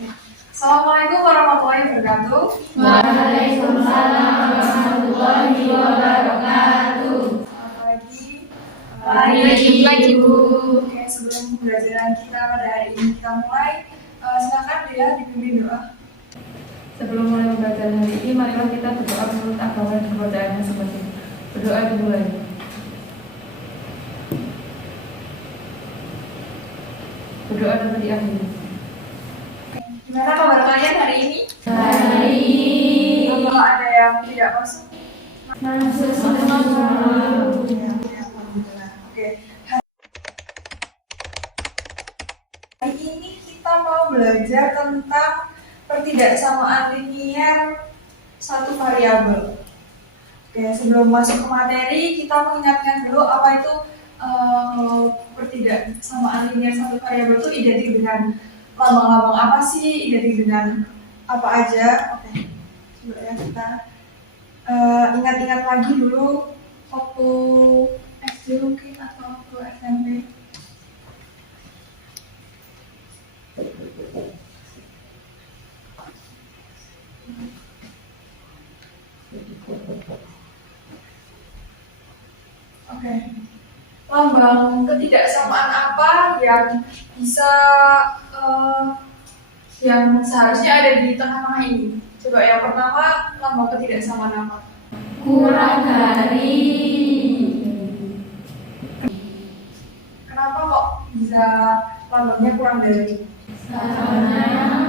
Assalamualaikum warahmatullahi wabarakatuh. Waalaikumsalam warahmatullahi wabarakatuh. Selamat pagi. Pagi, Bu. Oke, sebelum pembelajaran kita pada hari ini kita mulai, silakan dia dipimpin doa. Sebelum mulai pembelajaran hari ini, marilah kita berdoa menurut agama dan kepercayaannya seperti ini. Berdoa dimulai. Berdoa dapat diakhiri. Gimana kabar kalian hari ini? Baik. Kalau ada yang tidak masuk? Masuk semua. Ya, alhamdulillah. Oke. Hari ini kita mau belajar tentang pertidaksamaan linier satu variabel. Oke, sebelum masuk ke materi, kita mengingatkan dulu apa itu pertidaksamaan linier satu variabel itu identik dengan lambang-lambang apa sih, identik dengan apa aja. Oke, coba ya kita ingat-ingat lagi dulu waktu SD mungkin atau waktu SMP. Oke, lambang ketidaksamaan apa yang bisa yang seharusnya ada di tengah-tengah ini? Coba yang pertama, lambang ketidaksamaan apa? Kurang dari. Kenapa kok bisa lambangnya kurang dari? Karena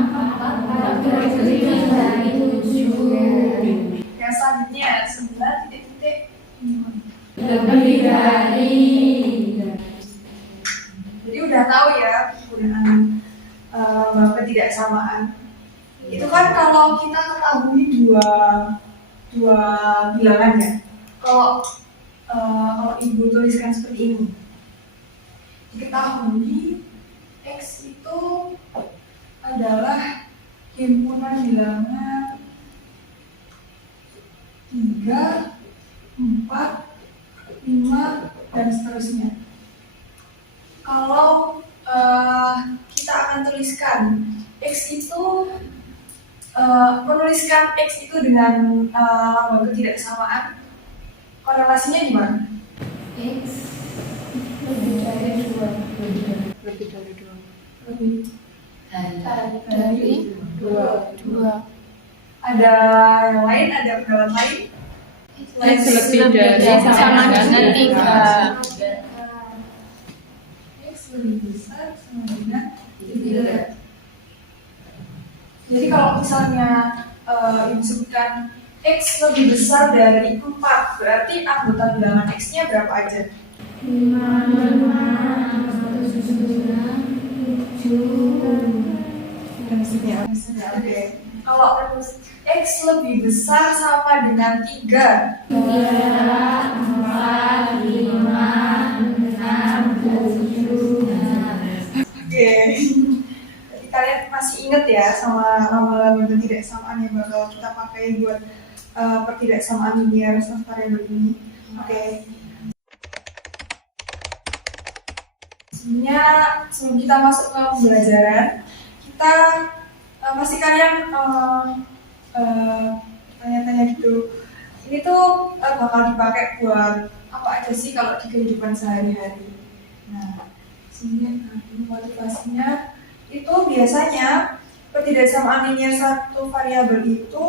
4 dari 7. Yang selanjutnya 9 titik-titik. Lebih dari. Jadi udah tahu ya penggunaan lambang ketidaksamaan. Itu kan kalau kita ketahui dua bilangan ya. Kalau ibu tuliskan seperti ini, diketahui X itu adalah himpunan bilangan 3, 4, 5, dan seterusnya. Kalau kita akan tuliskan X itu menuliskan X itu dengan lambang ketidaksamaan, korelasinya gimana? X lebih dari 2. Lebih dari 2. Dari 2. Ada yang lain? Ada pendapat lain? X lebih dari sama dengan 3. X lebih besar sama dengan 3. Jadi kalau misalnya disebutkan X lebih besar dari 4, berarti anggota bilangan X-nya berapa aja? 5, 1, 9, 7. Dan seterusnya. Oke. Kalau X lebih besar sama dengan 3, 3, 4, 5, 6, 7. oke. Jadi kalian masih ingat ya sama lambang-lambang ketidaksamaan yang bakal kita pakai buat pertidaksamaan linier satu variabel ini. Oke. Sebenarnya sebelum kita masuk ke pembelajaran, kita pasti kalian tanya-tanya gitu. Ini tuh bakal dipakai buat apa aja sih kalau di kehidupan sehari-hari. Nah, sebenarnya motivasinya itu biasanya pertidaksamaan linier satu variabel itu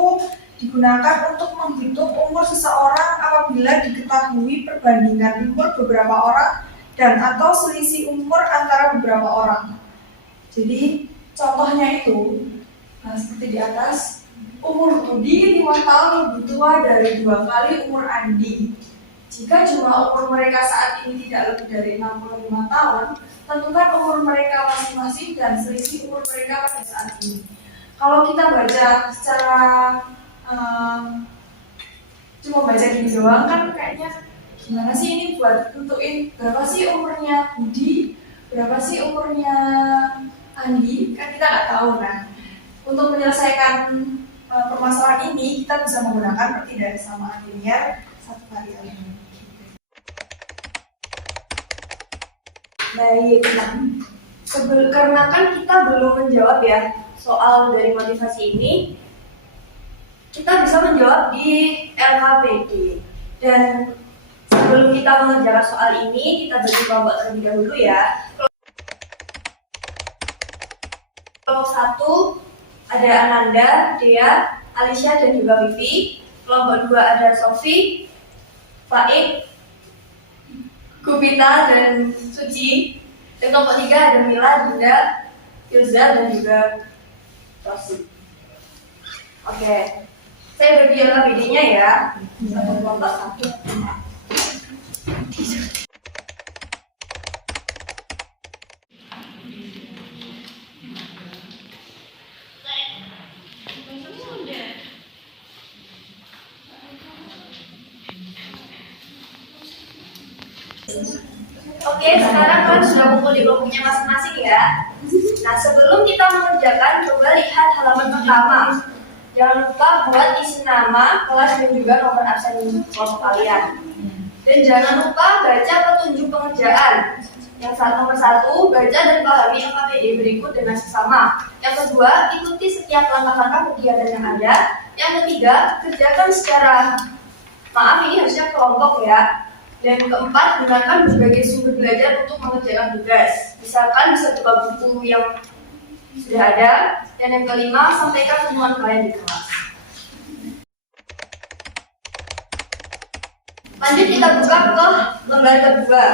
digunakan untuk menghitung umur seseorang apabila diketahui perbandingan umur beberapa orang dan atau selisih umur antara beberapa orang. Jadi contohnya itu seperti di atas, umur Budi 5 tahun lebih tua dari 2 kali umur Andi. Jika jumlah umur mereka saat ini tidak lebih dari 65 tahun, tentukan umur mereka masing-masing dan selisih umur mereka pada saat ini. Kalau kita baca secara cuma baca gini doang kan kayaknya gimana sih ini buat tentuin berapa sih umurnya Budi, berapa sih umurnya Andi, kan kita nggak tahu. Nah, untuk menyelesaikan permasalahan ini kita bisa menggunakan pertidaksamaan linier satu variabel. Baik, karena kan kita belum menjawab ya soal dari motivasi ini, kita bisa menjawab di LKPD. Dan sebelum kita mengerjakan soal ini, kita bagi kelompok terlebih dahulu ya. Kelompok 1 ada Ananda, Dea, Alicia, dan juga Vivi. Kelompok 2 ada Sofi, Faik, Gupita, dan Suci. Dan kelompok 3 ada Mila, Dinda, Filza, dan juga Rosi. Oke, saya bagi LKPD-nya ya. Satu kelompok satu. Oke, sekarang kalian sudah kumpul di kelompoknya masing-masing ya. Nah, sebelum kita mengerjakan, coba lihat halaman pertama. Jangan lupa buat isi nama, kelas, dan juga nomor absen kelompok kalian. Dan jangan lupa baca petunjuk pengerjaan. Yang nomor 1, baca dan pahami LKPD berikut dengan seksama. Yang kedua, ikuti setiap langkah-langkah kegiatan yang ada. Yang ketiga, kerjakan secara, maaf ini harusnya kelompok ya. Dan keempat, gunakan berbagai sumber belajar untuk mengerjakan tugas. Misalkan bisa buka buku yang sudah ada. Dan yang kelima, sampaikan temuan kalian di kelas. Lanjut kita buka ke lembar kedua.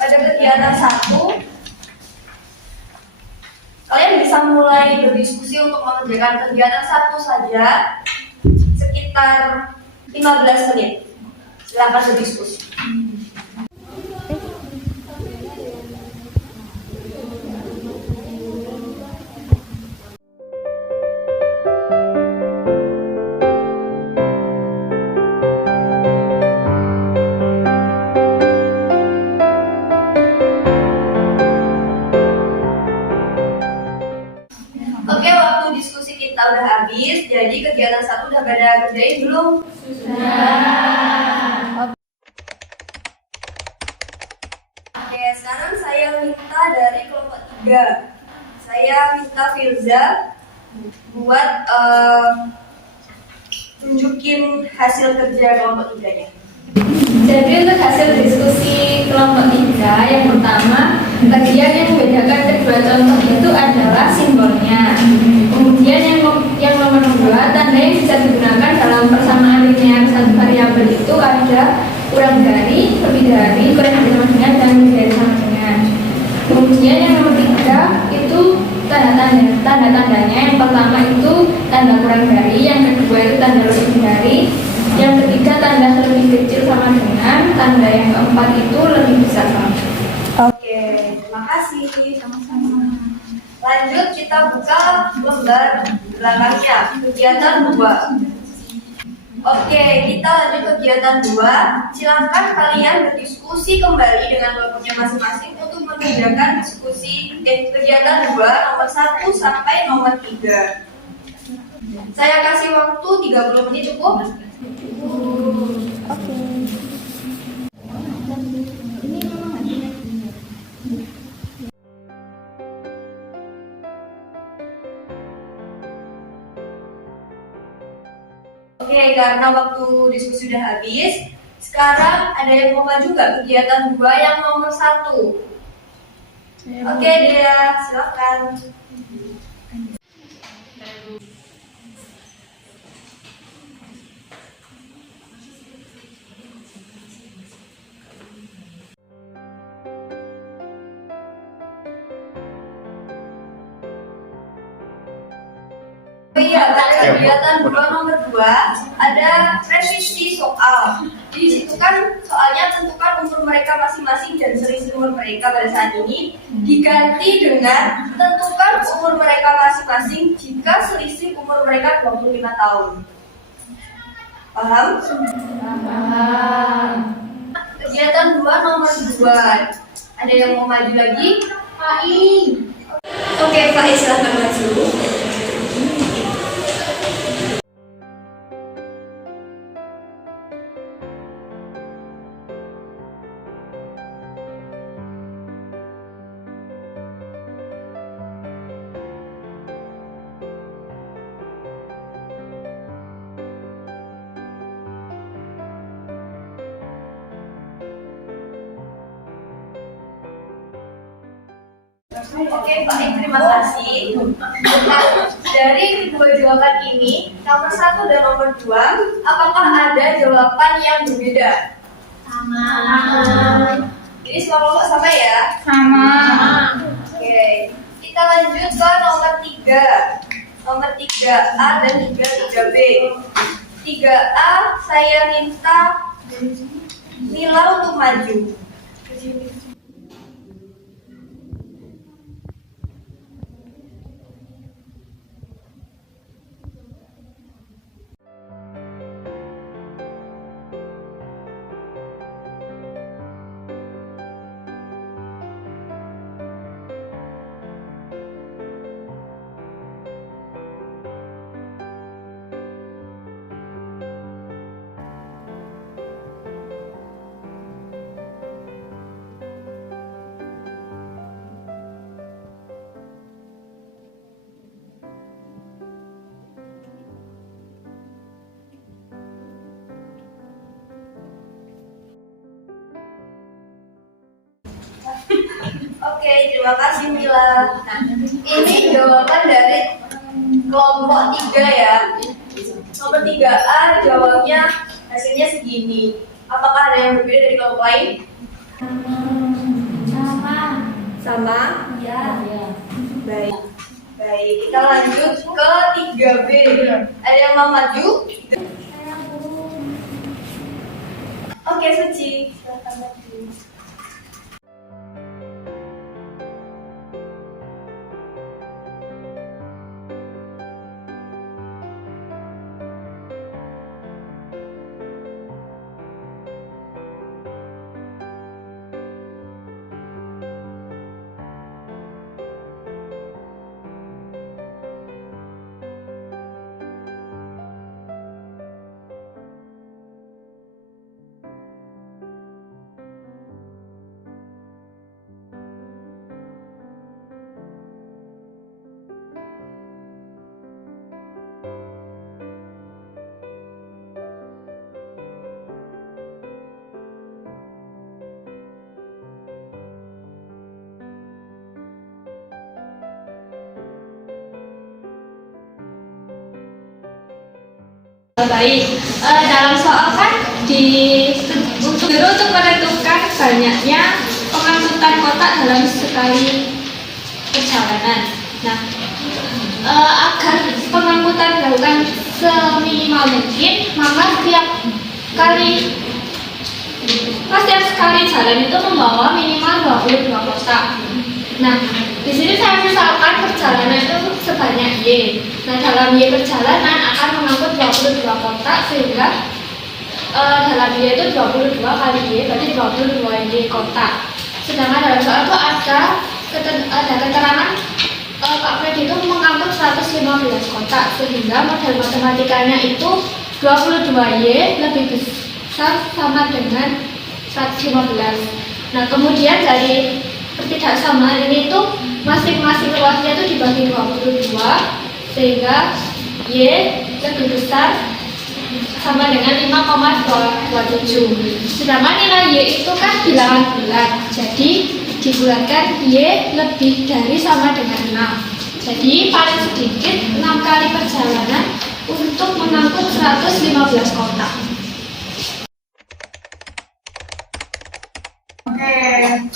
Pada kegiatan 1, kalian bisa mulai berdiskusi untuk mengerjakan kegiatan 1 saja sekitar 15 menit. Silakan berdiskusi. Oke, waktu diskusi kita udah habis, jadi kegiatan 1 udah pada kerjain belum? Sudah. Oke, sekarang saya minta dari kelompok 3. Saya minta Filza buat tunjukin hasil kerja kelompok 3-nya. Jadi untuk hasil diskusi kelompok 3, yang pertama, bagian yang membedakan kedua contoh itu adalah simbolnya. Kemudian yang nomor 2, tanda yang bisa digunakan dalam persamaan linear satu variabel itu ada kurang dari, lebih dari, kurang dari sama dengan, dan lebih dari sama dengan. Kemudian yang nomor 3 itu tanda-tandanya. Yang pertama itu tanda kurang dari, yang kedua itu tanda lebih dari, yang ketiga tanda lebih kecil sama dengan, tanda yang keempat itu lebih besar sama. Oke, terima kasih. Sama-sama. Lanjut kita buka lembar belakangnya, kegiatan 2. Oke, kita lanjut kegiatan 2. Silakan kalian berdiskusi kembali dengan kelompoknya masing-masing untuk mengerjakan kegiatan 2 nomor 1 sampai nomor 3. Saya kasih waktu 30 menit cukup? Oke. Oke, karena waktu diskusi sudah habis, sekarang ada yang mau maju nggak kegiatan 2 yang nomor 1? Oke, Dea, silakan. Iya, pada kegiatan 2 nomor 2 ada revisi soal. Di situ kan soalnya tentukan umur mereka masing-masing dan selisih umur mereka pada saat ini diganti dengan tentukan umur mereka masing-masing jika selisih umur mereka 25 tahun. Paham? Paham. Kegiatan 2 nomor 2. Ada yang mau maju lagi? Fai. Oke, Fai silahkan maju. Oke, baik, terima kasih. Nah, dari kedua jawaban ini, nomor 1 dan nomor 2, apakah ada jawaban yang berbeda? Sama. Jadi semua kelompok sama ya? Sama. Oke, kita lanjut ke nomor 3. Nomor 3A dan 3B. 3A, saya minta Nila untuk maju. Oke, terima kasih Mila. Nah, ini jawaban dari kelompok 3 ya. Nomor 3A jawabnya hasilnya segini. Apakah ada yang berbeda dari kelompok lain? Sama. Sama? Ya. Baik. Baik, kita lanjut ke 3B. Ada yang mau maju? Oke, Suci. Silakan maju. Baik, dalam soal kan untuk menentukan banyaknya pengangkutan kotak dalam sekali perjalanan. Nah, agar pengangkutan dilakukan seminimal mungkin, maka setiap sekali jalan itu membawa minimal 22 kotak. Nah, di sini saya misalkan perjalanan itu sebanyak Y. Nah, dalam Y perjalanan akan mengangkut 22 kotak sehingga dalam Y itu 22 kali Y berarti 22 Y kotak. Sedangkan dalam soal itu ada keterangan Kak Freddy itu mengangkut 115 kotak sehingga model matematikanya itu 22 Y lebih besar sama dengan 115. Nah, kemudian dari ketidaksamaan ini tuh masing-masing ruasnya itu dibagi 22 sehingga Y lebih besar sama dengan 5,27. Sedangkan nilai Y itu kan bilangan bulat, jadi dibulatkan Y lebih dari sama dengan 6. Jadi paling sedikit 6 kali perjalanan untuk mengangkut 115 kotak. Oke,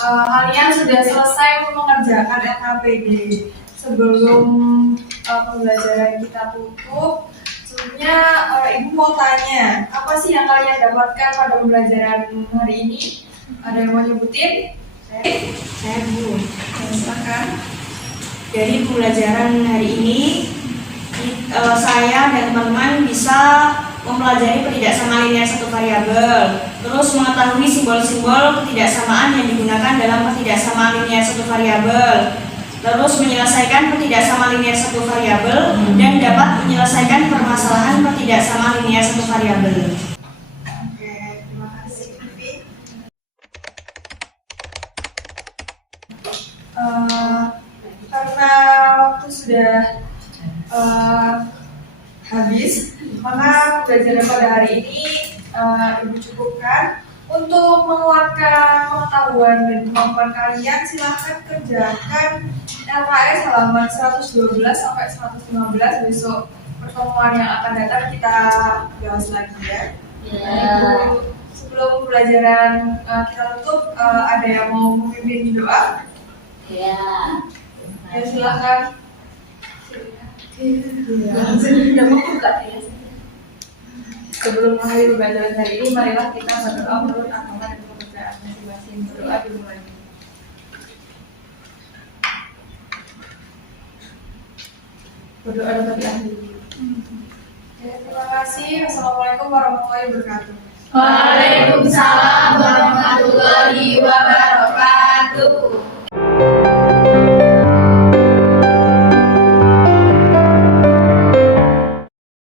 kalian sudah selesai mengerjakan LKPD. Sebelum pembelajaran kita tutup, sebelumnya Ibu mau tanya, apa sih yang kalian dapatkan pada pembelajaran hari ini? Ada yang mau nyebutin? Saya Bu. Silakan. Dari pembelajaran hari ini, saya dan teman-teman bisa mempelajari ketidaksamaan linear satu variabel, terus mengetahui simbol-simbol ketidaksamaan yang digunakan dalam ketidaksamaan linear satu variabel, terus menyelesaikan ketidaksamaan linear satu variabel dan dapat menyelesaikan permasalahan ketidaksamaan linear satu variabel. Oke, terima kasih Vivi. Karena waktu sudah habis, maka pembelajaran pada hari ini Ibu cukupkan. Untuk menguatkan pengetahuan dan kemampuan kalian, silahkan kerjakan LKS halaman 112 sampai 115 besok. Pertemuan yang akan datang kita bahas lagi ya. Nah, sebelum pembelajaran kita tutup, ada yang mau memimpin doa? Ya. Ya, silakan. Sudah mau buka ya. Sebelum mengakhiri pembelajaran hari ini, marilah kita berdoa menurut agama dan kepercayaan masing-masing. Berdoa dimulai. Berdoa dan akhiri. Ya, terima kasih. Assalamualaikum warahmatullahi wabarakatuh. Waalaikumsalam warahmatullahi wabarakatuh.